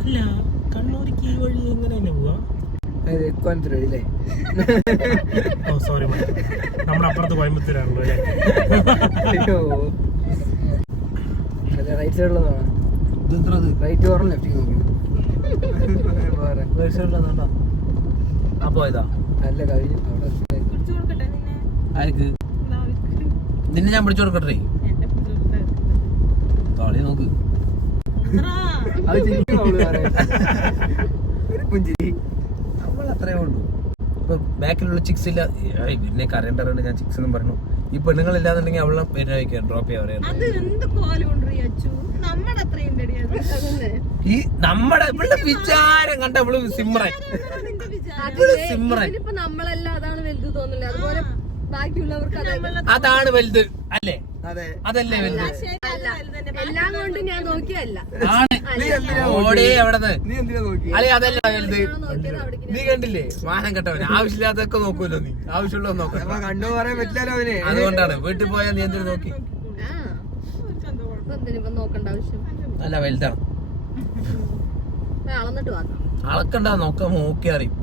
അല്ല കണ്ണൂർക്ക് ഈ വഴി എങ്ങനെ തന്നെ പോവാ? കോയമ്പത്തൂരല്ലേ? ഓ സോറി, നമ്മുടെ അപ്പുറത്ത് കോയമ്പത്തൂരാണല്ലോ അല്ലേ? അയ്യോ, റൈറ്റ് സൈഡിലുള്ളതാണ്. റൈറ്റ് ഓർ ലെഫ്റ്റ് നോക്കണം. റൈറ്റ് സൈഡിലാണോ? അപ്പോ ഇതാ നല്ല കഴിഞ്ഞു. ആർക്ക് നിന്നെ ഞാൻ പിടിച്ചു കൊടുക്കട്ടെ? കളി നോക്ക്. അത് ഒരു പുഞ്ചിരി നമ്മൾ അത്രേ ഉള്ളൂ. ഇപ്പൊ ബാക്കിലുള്ള ചിക്സ് ഇല്ല, പിന്നെ കരണ്ടറുണ്ട്, ഞാൻ ചിക്സ് എന്നും പറഞ്ഞു. ഈ പെണ്ണുങ്ങളില്ലാന്നുണ്ടെങ്കിൽ അവളെ പേര് ഡ്രോപ്പ് ചെയ്യാൻ ഈ നമ്മുടെ ഇവളുടെ വിചാരം കണ്ട ഇവള് സിമ്രൻ. അതാണ് വലുത് അല്ലേ? അതല്ലേ വലുത്? എല്ലാം കൊണ്ട് ഞാൻ നോക്കിയല്ല. ഓടേ എവിടെന്ന് നീ എന്തിനാ നോക്കി? അല്ലെ അതല്ല വലുത്. നീ കണ്ടില്ലേ മാനം കെട്ടവന്? ആവശ്യമില്ലാത്തൊക്കെ നോക്കൂല്ലോ നീ, ആവശ്യമുള്ളത് നോക്കണം. കണ്ടു പറയാൻ പറ്റില്ലല്ലോ അവന്. അതുകൊണ്ടാണ് വീട്ടിൽ പോയാൽ നീ എന്തിനു നോക്കി? നോക്കണ്ട ആവശ്യം അല്ല വലുതാണ്. അളന്നിട്ട് വാ. അളക്കണ്ട, നോക്കി അറിയും.